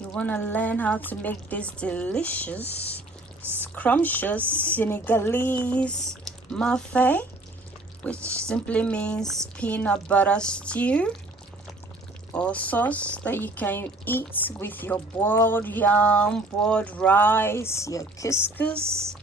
You want to learn how to make this delicious, scrumptious Senegalese Maafe, which simply means peanut butter stew or sauce that you can eat with your boiled yam, boiled rice, your couscous.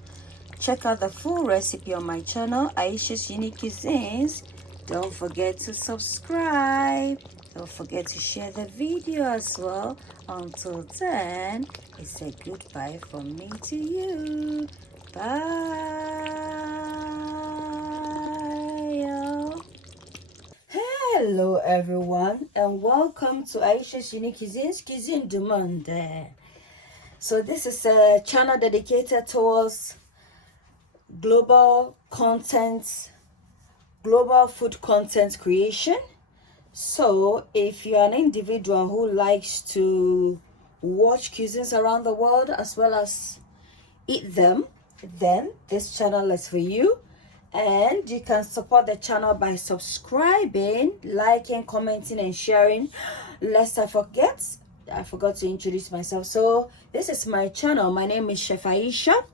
Check out the full recipe on my channel, Ayesha's Unique Cuisines. Don't forget to subscribe. Don't forget to share the video as well. Until then, it's a goodbye from me to you. Bye. Hello everyone, and welcome to Ayesha's Unique Cuisines, Cuisine du Monde. So this is a channel dedicated towards global food content creation. So if you're an individual who likes to watch cuisines around the world as well as eat them, then this channel is for you. And you can support the channel by subscribing, liking, commenting, and sharing. Lest I forgot to introduce myself. So this is my channel. My name is Chef Ayesha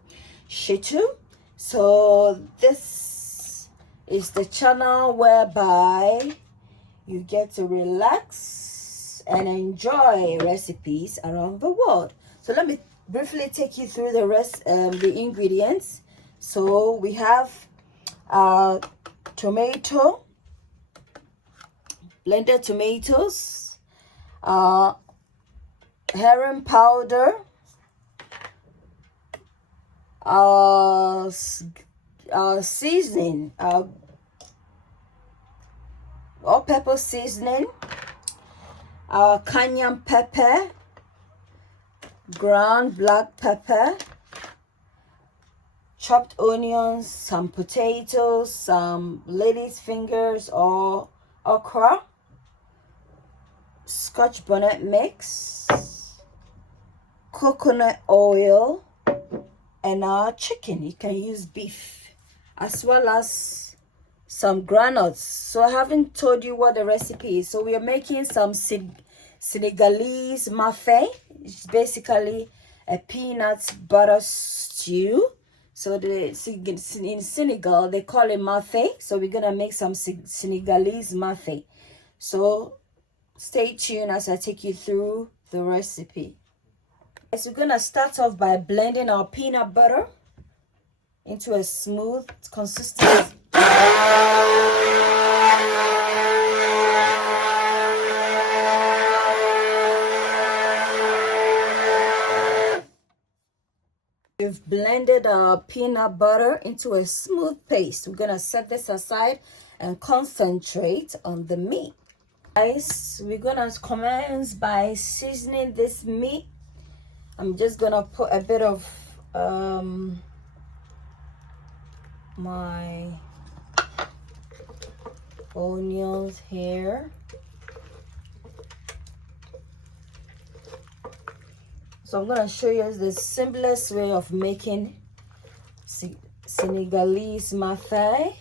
Shetu. So this is the channel whereby you get to relax and enjoy recipes around the world. So let me briefly take you through the ingredients. So we have tomato, blended tomatoes, herring powder, seasoning, all-purpose seasoning, cayenne pepper, ground black pepper, chopped onions, some potatoes, some lady's fingers or okra, Scotch bonnet mix, coconut oil, and our chicken. You can use beef, as well as some granules. So I haven't told you what the recipe is. So we are making some Senegalese Maafe. It's basically a peanut butter stew. So in Senegal they call it Maafe. So we're gonna make some Senegalese Maafe. So stay tuned as I take you through the recipe. So we're gonna start off by blending our peanut butter into a smooth consistency. We've blended our peanut butter into a smooth paste. We're gonna set this aside and concentrate on the meat. Guys, we're gonna commence by seasoning this meat. I'm just gonna put a bit of my onions here. So I'm gonna show you the simplest way of making Senegalese Maafe.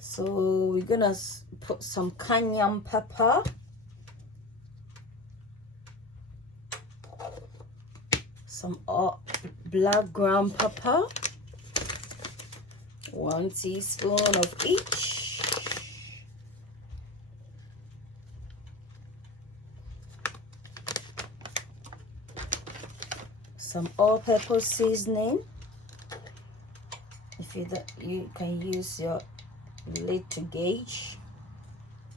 So we're gonna put some cayenne pepper, some black ground pepper, 1 teaspoon of each, some all-purpose seasoning. If you can use your lid to gauge,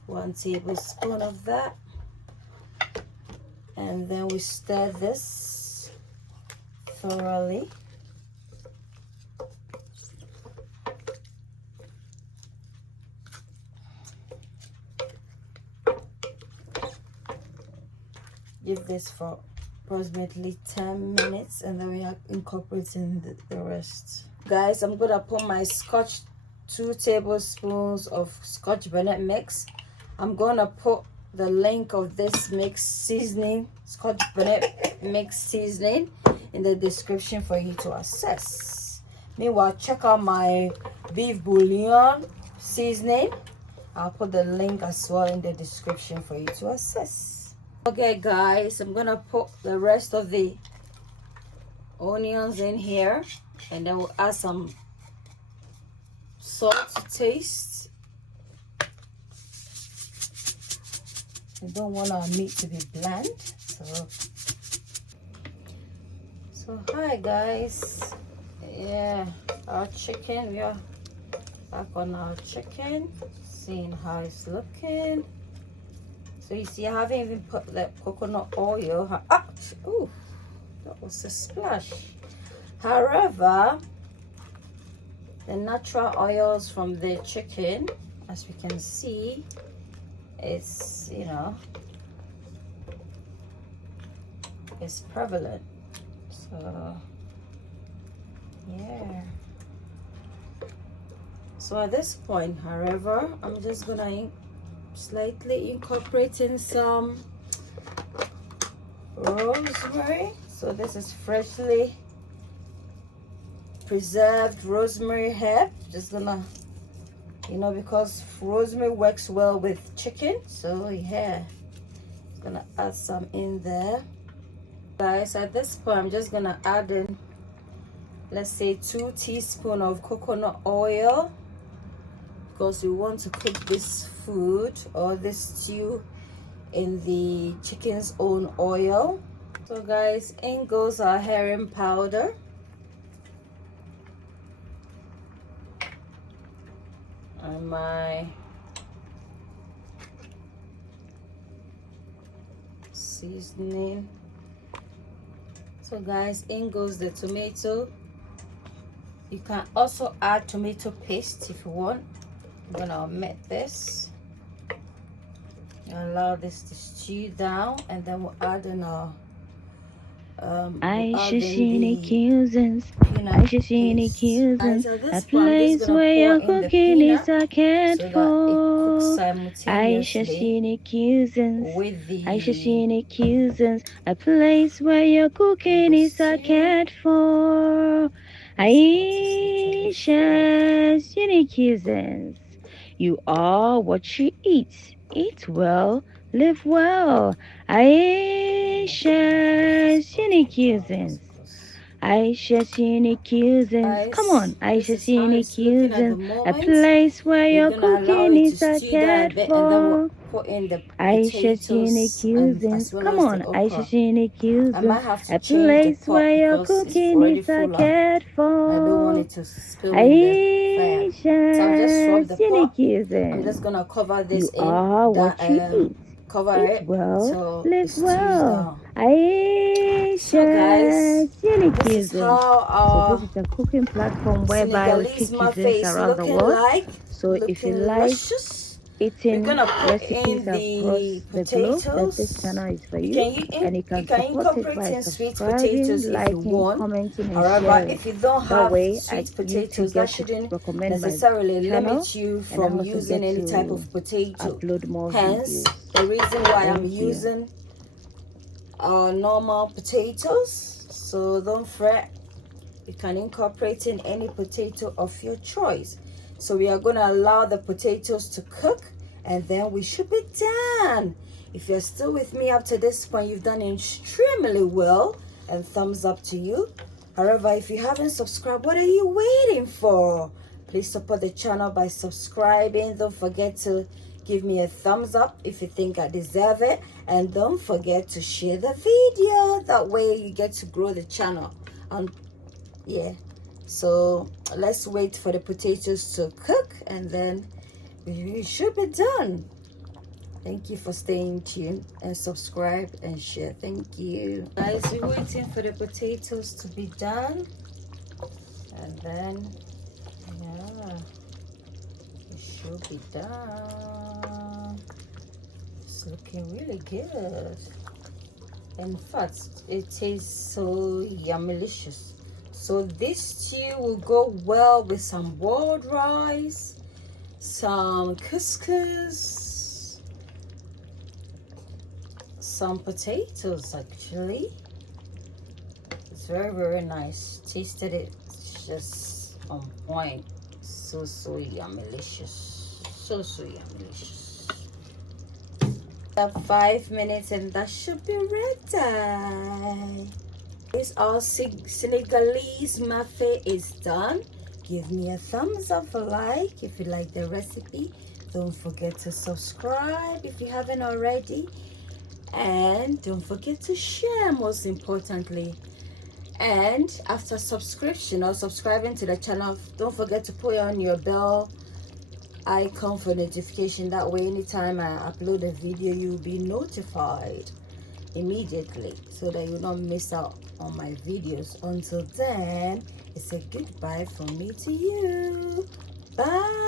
1 tablespoon of that, and then we stir this thoroughly. Give this for approximately 10 minutes, and then we are incorporating the rest. Guys, I'm gonna put my Scotch, 2 tablespoons of Scotch bonnet mix. I'm gonna put the link of this mix seasoning, Scotch bonnet mix seasoning, in the description for you to access. Meanwhile, check out my beef bouillon seasoning. I'll put the link as well in the description for you to access. Okay guys, I'm gonna put the rest of the onions in here, and then we'll add some salt to taste. I don't want our meat to be bland, so hi guys. Yeah, our chicken, we are back on our chicken, seeing how it's looking. So you see, I haven't even put the coconut oil. Ooh, that was a splash. However, the natural oils from the chicken, as we can see, it's, you know, it's prevalent. So yeah. So at this point, however, I'm just gonna slightly incorporate in some rosemary. So this is freshly preserved rosemary herb. Just gonna, you know, because rosemary works well with chicken, so yeah, gonna add some in there. Guys, at this point I'm just gonna add in, let's say 2 teaspoons of coconut oil, because we want to cook this food or this stew in the chicken's own oil. So guys, in goes our herring powder. And my seasoning. So guys, in goes the tomato. You can also add tomato paste if you want. I'm gonna omit this. Allow this to stew down, and then we'll add in our Ayesha cuisines, Ayesha cuisines, a place where your cooking is a cared for. Ayesha cuisines, Ayesha cuisines, a place where your cooking is a cared for. Ayesha cuisines, you are what you eat. Eat well, live well. Ayesha's unique cuisines. Ayesha's unique cuisines. Come on, Ayesha's unique cuisines. A place where your cooking is cared for. Ayesha's unique cuisines. Come on, Ayesha's unique cuisines. A place where your cooking is cared for. I don't want it to spill Ayesha's unique cuisines. I'm just gonna cover this you are what you eat. Cover eat it well, so live well. Ayesha's so guys, unique this is cuisines. how So this is a cooking platform whereby we Senegalese cook Maafe cuisines is around the looking world. like. So if you like luscious. eating We're gonna put recipes in the across the globe, then this potatoes. channel is for you. And you can incorporate support it by in sweet subscribing, potatoes if you liking, want. commenting, and However, sharing. if you don't That have way, sweet YouTube potatoes, that gets to shouldn't recommend my necessarily channel, limit you and I from also using get any to type of potato. upload more Hence, videos. the reason why I'm Thank you. using normal potatoes. So don't fret. You can incorporate in any potato of your choice. So we are going to allow the potatoes to cook, and then we should be done. If you're still with me up to this point, you've done extremely well, and thumbs up to you. However, if you haven't subscribed, what are you waiting for? Please support the channel by subscribing. Don't forget to give me a thumbs up if you think I deserve it, and don't forget to share the video. That way you get to grow the channel. Yeah, so let's wait for the potatoes to cook, and then we should be done. Thank you for staying tuned, and subscribe and share. Thank you guys. We're waiting for the potatoes to be done, and then yeah, it should be done. It's looking really good. In fact, it tastes so yummy-licious. So this stew will go well with some boiled rice, some couscous, some potatoes actually. It's very, very nice. Tasted it, it's just on point. So yummy-licious. So yummy. 5 minutes and that should be ready. This our Senegalese Maafe is done. Give me a thumbs up, a like if you like the recipe. Don't forget to subscribe if you haven't already, and don't forget to share, most importantly. And after subscription or subscribing to the channel, don't forget to put on your bell icon for notification. That way anytime I upload a video, you'll be notified immediately so that you'll not miss out on my videos. Until then, it's a goodbye from me to you. Bye.